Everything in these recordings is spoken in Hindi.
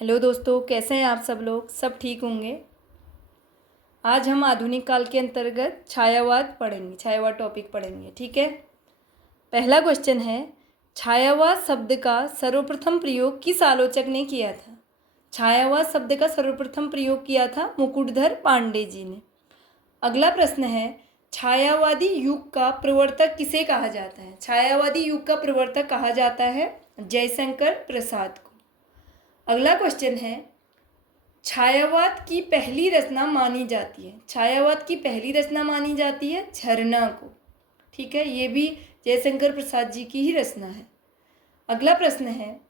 हेलो दोस्तों, कैसे हैं आप सब लोग? सब ठीक होंगे। आज हम आधुनिक काल के अंतर्गत छायावाद पढ़ेंगे, छायावाद टॉपिक पढ़ेंगे। ठीक है। पहला क्वेश्चन है, छायावाद शब्द का सर्वप्रथम प्रयोग किस आलोचक ने किया था? छायावाद शब्द का सर्वप्रथम प्रयोग किया था मुकुटधर पांडे जी ने। अगला प्रश्न है, छायावादी युग का प्रवर्तक किसे कहा जाता है? छायावादी युग का प्रवर्तक कहा जाता है जयशंकर प्रसाद को। अगला क्वेश्चन है, छायावाद की पहली रचना मानी जाती है, छायावाद की पहली रचना मानी जाती है झरना को। ठीक है, ये भी जयशंकर प्रसाद जी की ही रचना है। अगला प्रश्न है,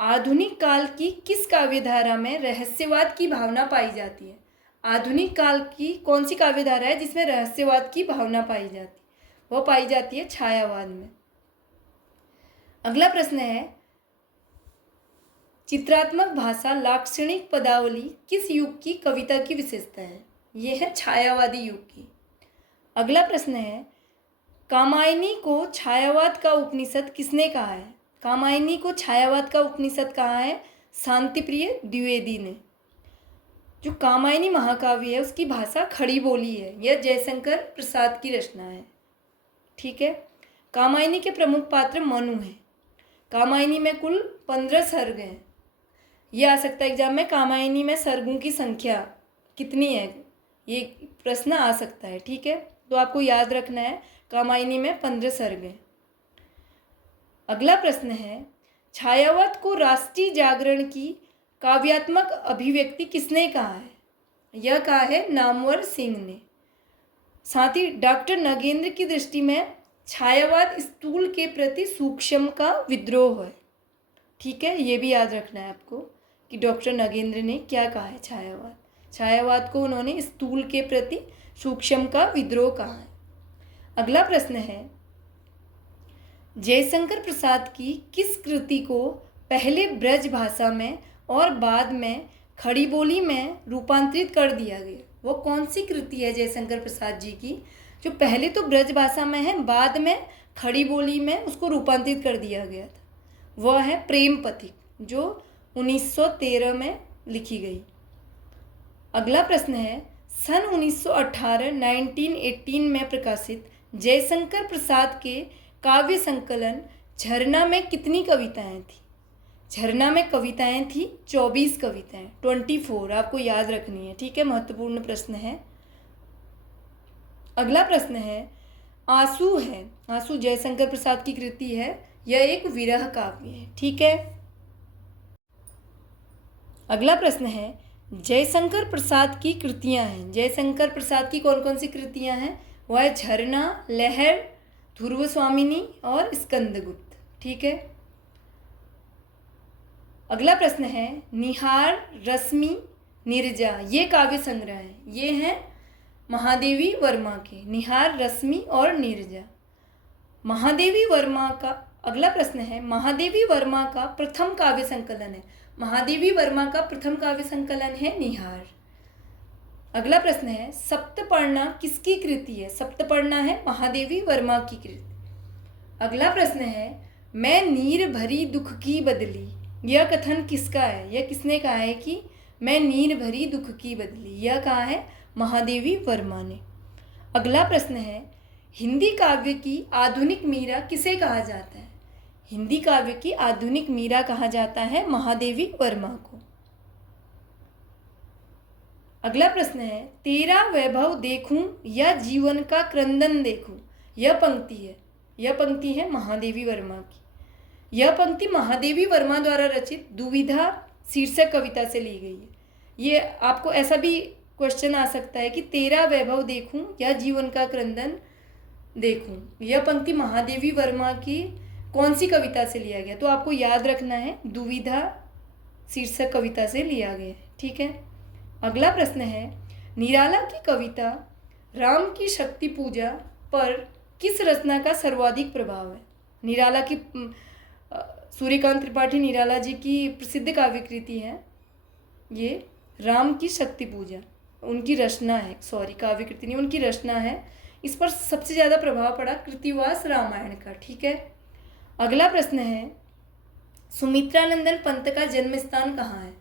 आधुनिक काल की किस काव्यधारा में रहस्यवाद की भावना पाई जाती है? आधुनिक काल की कौन सी काव्यधारा है जिसमें रहस्यवाद की भावना पाई जाती है? वह पाई जाती है छायावाद में। अगला प्रश्न है, चित्रात्मक भाषा लाक्षणिक पदावली किस युग की कविता की विशेषता है? यह है छायावादी युग की। अगला प्रश्न है, कामायनी को छायावाद का उपनिषद किसने कहा है? कामायनी को छायावाद का उपनिषद कहा है शांतिप्रिय द्विवेदी ने। जो कामायनी महाकाव्य है उसकी भाषा खड़ी बोली है, यह जयशंकर प्रसाद की रचना है। ठीक है। कामायनी के प्रमुख पात्र मनु हैं। कामायनी में कुल 15 सर्ग हैं। यह आ सकता है एग्जाम में, कामायनी में सर्गों की संख्या कितनी है, ये प्रश्न आ सकता है। ठीक है, तो आपको याद रखना है कामायनी में 15 सर्ग हैं। अगला प्रश्न है, छायावाद को राष्ट्रीय जागरण की काव्यात्मक अभिव्यक्ति किसने कहा है? यह कहा है नामवर सिंह ने। साथ ही डॉक्टर नगेंद्र की दृष्टि में छायावाद स्थूल के प्रति सूक्ष्म का विद्रोह है। ठीक है, ये भी याद रखना है आपको कि डॉक्टर नगेंद्र ने क्या कहा है छायावाद को उन्होंने स्थूल के प्रति सूक्ष्म का विद्रोह कहा है। अगला प्रश्न है, जयशंकर प्रसाद की किस कृति को पहले ब्रज भाषा में और बाद में खड़ी बोली में रूपांतरित कर दिया गया? वो कौन सी कृति है जयशंकर प्रसाद जी की जो पहले तो ब्रज भाषा में है, बाद में खड़ी बोली में उसको रूपांतरित कर दिया गया था? वह है प्रेम पथिक, जो 1913 में लिखी गई। अगला प्रश्न है, सन 1918 में प्रकाशित जयशंकर प्रसाद के काव्य संकलन झरना में कितनी कविताएं थी? झरना में कविताएं थी 24 कविताएं, 24 आपको याद रखनी है। ठीक है, महत्वपूर्ण प्रश्न है। अगला प्रश्न है, आंसू है, आंसू जयशंकर प्रसाद की कृति है, यह एक विरह काव्य है। ठीक है। अगला प्रश्न है, जयशंकर प्रसाद की कृतियां हैं, जयशंकर प्रसाद की कौन कौन सी कृतियां हैं? वह है झरना, लहर, ध्रुव स्वामिनी और स्कंदगुप्त। ठीक है। अगला प्रश्न है, निहार, रश्मि, नीरजा, ये काव्य संग्रह हैं, ये हैं महादेवी वर्मा के, निहार, रश्मि और नीरजा। महादेवी वर्मा का अगला प्रश्न है, महादेवी वर्मा का प्रथम काव्य संकलन है, महादेवी वर्मा का प्रथम काव्य संकलन है निहार। अगला प्रश्न है, सप्तपर्णा किसकी कृति है? सप्तपर्णा है महादेवी वर्मा की कृति। अगला प्रश्न है, मैं नीर भरी दुख की बदली, यह कथन किसका है? यह किसने कहा है कि मैं नीर भरी दुख की बदली? यह कहा है महादेवी वर्मा ने। अगला प्रश्न है, हिंदी काव्य की आधुनिक मीरा किसे कहा जाता है? हिंदी काव्य की आधुनिक मीरा कहा जाता है महादेवी वर्मा को। अगला प्रश्न है, तेरा वैभव देखूं या जीवन का क्रंदन देखूं, यह पंक्ति है महादेवी वर्मा की। यह पंक्ति महादेवी वर्मा द्वारा रचित दुविधा शीर्षक कविता से ली गई है। ये आपको ऐसा भी क्वेश्चन आ सकता है कि तेरा वैभव देखूं या जीवन का क्रंदन देखूं, यह पंक्ति महादेवी वर्मा की कौन सी कविता से लिया गया? तो आपको याद रखना है दुविधा शीर्षक कविता से लिया गया है। ठीक है। अगला प्रश्न है, निराला की कविता राम की शक्ति पूजा पर किस रचना का सर्वाधिक प्रभाव है? निराला की सूर्यकांत त्रिपाठी निराला जी की प्रसिद्ध काव्य कृति है ये राम की शक्ति पूजा, उनकी रचना है, काव्य कृति नहीं, उनकी रचना है। इस पर सबसे ज़्यादा प्रभाव पड़ा कृतिवास रामायण का। ठीक है। अगला प्रश्न है, सुमित्रानंदन पंत का जन्म स्थान कहाँ है?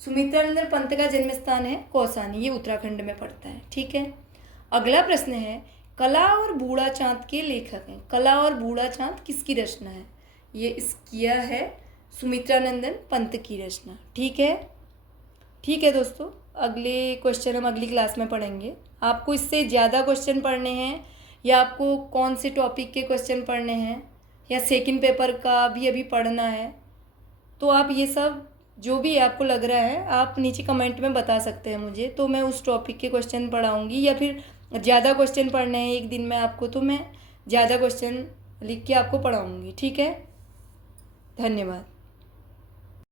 सुमित्रानंदन पंत का जन्म स्थान है कौसानी, ये उत्तराखंड में पड़ता है। ठीक है, अगला प्रश्न है, कला और बूढ़ा चाँद के लेखक हैं। कला और बूढ़ा चाँद किसकी रचना है? ये किया है सुमित्रानंदन पंत की रचना। ठीक है दोस्तों, अगले क्वेश्चन हम अगली क्लास में पढ़ेंगे। आपको इससे ज़्यादा क्वेश्चन पढ़ने हैं या आपको कौन से टॉपिक के क्वेश्चन पढ़ने हैं या सेकंड पेपर का भी अभी पढ़ना है, तो आप ये सब जो भी आपको लग रहा है आप नीचे कमेंट में बता सकते हैं मुझे, तो मैं उस टॉपिक के क्वेश्चन पढ़ाऊँगी। या फिर ज़्यादा क्वेश्चन पढ़ने हैं एक दिन में आपको, तो मैं ज़्यादा क्वेश्चन लिख के आपको पढ़ाऊँगी। ठीक है, धन्यवाद।